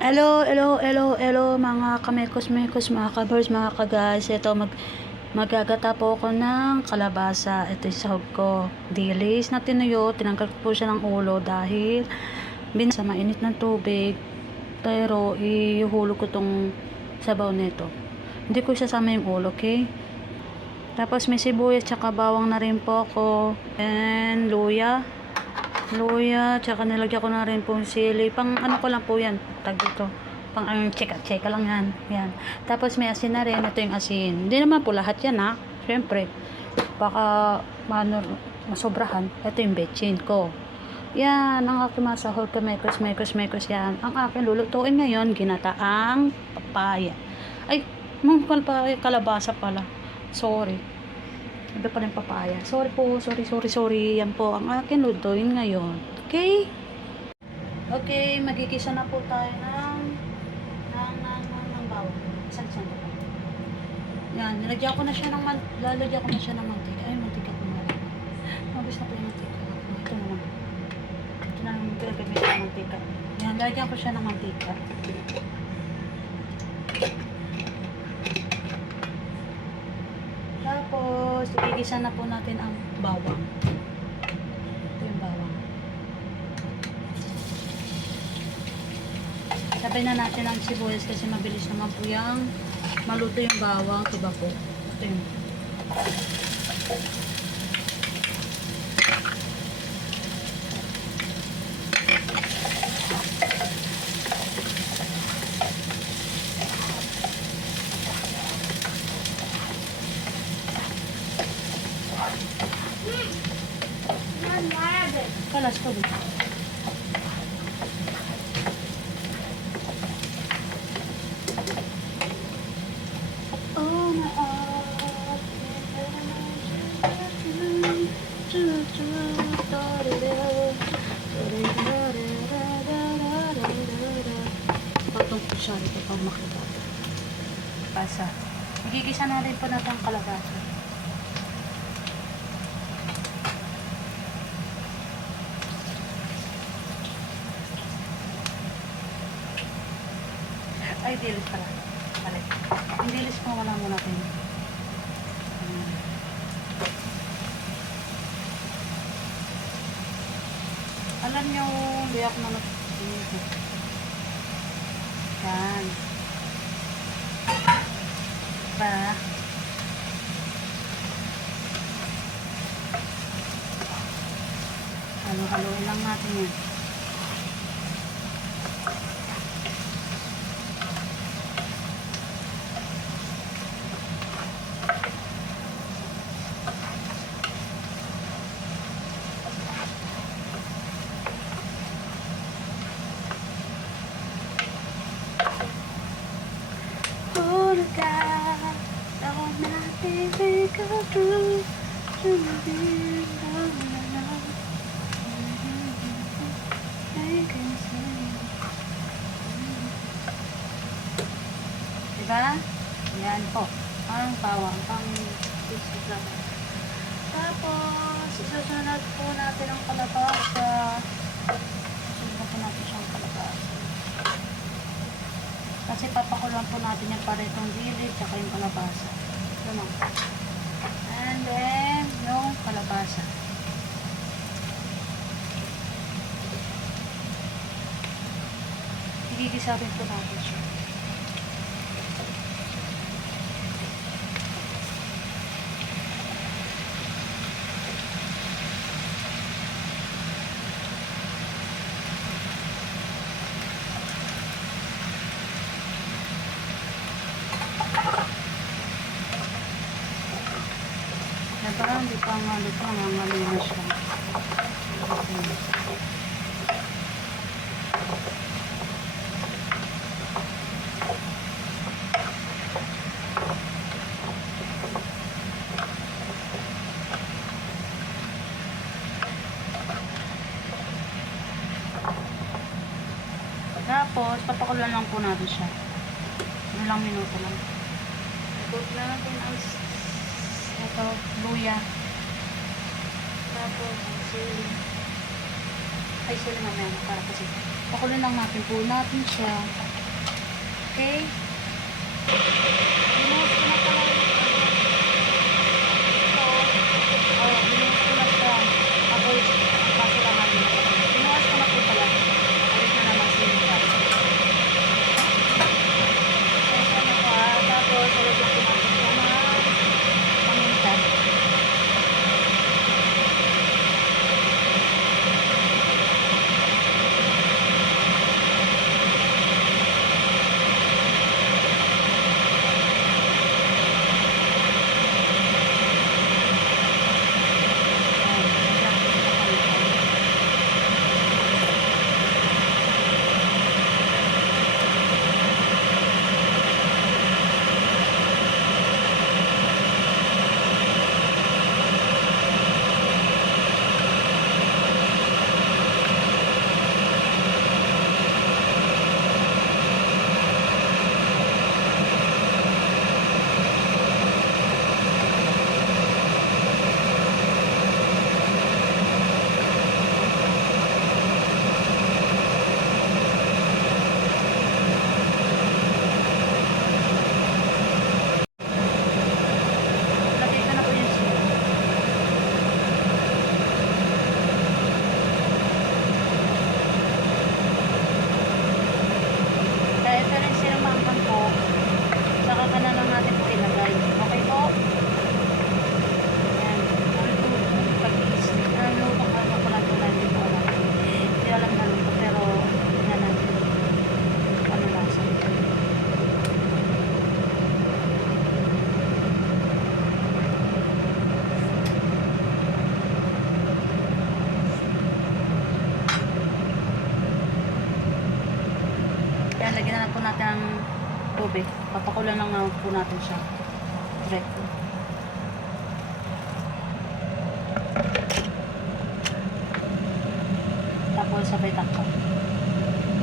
Hello, hello, hello, hello mga kamekos-mekos, mga kabers, mga kaguys. Ito, magagata po ako ng kalabasa. Ito yung sahog ko. Dilis na tinuyo. Tinanggal ko po siya ng ulo dahil sa mainit ng tubig. Pero ihulog ko tong sabaw nito. Hindi ko sasama yung ulo, okay? Tapos may sibuyas tsaka bawang na rin po ako. And luya, tsaka nilagyan ko na rin po sili. Pang ano ko lang po yan, tag dito. Pang cheka lang yan. Yan. Tapos may asin na rin. Ito yung asin. Hindi naman po lahat yan ha. Siyempre, baka masobrahan. Ito yung betchin ko. Yan, ang aking masahol ka, mekos yan. Ang aking lulutuin ngayon, ginataang papaya. Ay, kalabasa pala. Sorry. Iba pa rin papaya. Sorry po, sorry. Yan po ang akin lutuin ngayon. Okay? Okay, magigisa na po tayo ng bawang. Isang po. Yan, lalagyan ko na siya ng mantika. Ay, mantika ko na rin. Mabis na po yung mantika. Ito na lang. Ito na lang gagawin ko ng mantika. Yan, lalagyan ko siya ng mantika. Tapos, igigisa na po natin ang bawang. Ito yung bawang. Sabay na natin ang sibuyas kasi mabilis naman po yung maluto yung bawang. Diba po? Ito yung kalas ko dito. Patong ko siya rito pang makita. Pasa. Igigisa na rin po natin ang kalabasa. Ay, dilis pala. Balik. Yung dilis po wala mo natin. Alam nyo, hindi ako na yan. Ba? Halo-haloin lang natin yan. Ako natin ikaw true. Diba? Yan po. Ang bawang. Tapos, isusunod po natin ang kalabasa. Isusunod po natin siyang kalabasa. Kasi papakulan po natin yung paretong dilis tsaka yung kalabasa. Ito. And then, yung kalabasa. Igigisa rin po natin siya. Parang hindi pa nga luto, nangangalina siya. Tapos, papakulan lang po natin siya. Ilang minuto lang. Ikot na natin ang ito, luya. Tapos, ang sili. Ay, sili mamaya para kasi Pakuloyin lang natin po natin siya. Okay? Binuhos ko na pala. Ito. Oh, binuhos ko na siya. Tapos, ang kaso lang natin. Binuhos ko na po pala. Ulit na naman sinukan. Kaya na po tapos, ulit na po natin siya na paminta. Lagay ko na po yung sili. Dahil ito rin sinumangkan po, saka ka na lang natin po ilagay. Okay po? Ayan. Luto ka na pala ito natin po alam. Hindi alam na luto, pero tingnan natin. Ano lasa? Yan, lagyan na lang po natin ang tubig. Papakulan lang na po natin siya. Diretso. Tapos sabay takpan.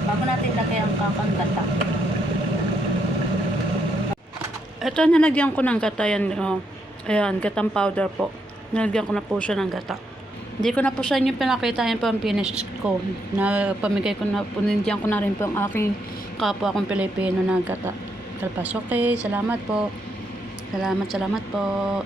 Bago natin ilagay ang kakang gata. Ito, nilagyan ko ng gata yan. Oh. Ayan, gatang powder po. Nilagyan ko na po siya ng gata. Hindi ko na po sa inyo pinakita yan po ang finish ko. Na pamigay ko na, punindihan ko na rin po ang aking kapwa kong Pilipino na gata. Kalpas, okay. Salamat po. Salamat po.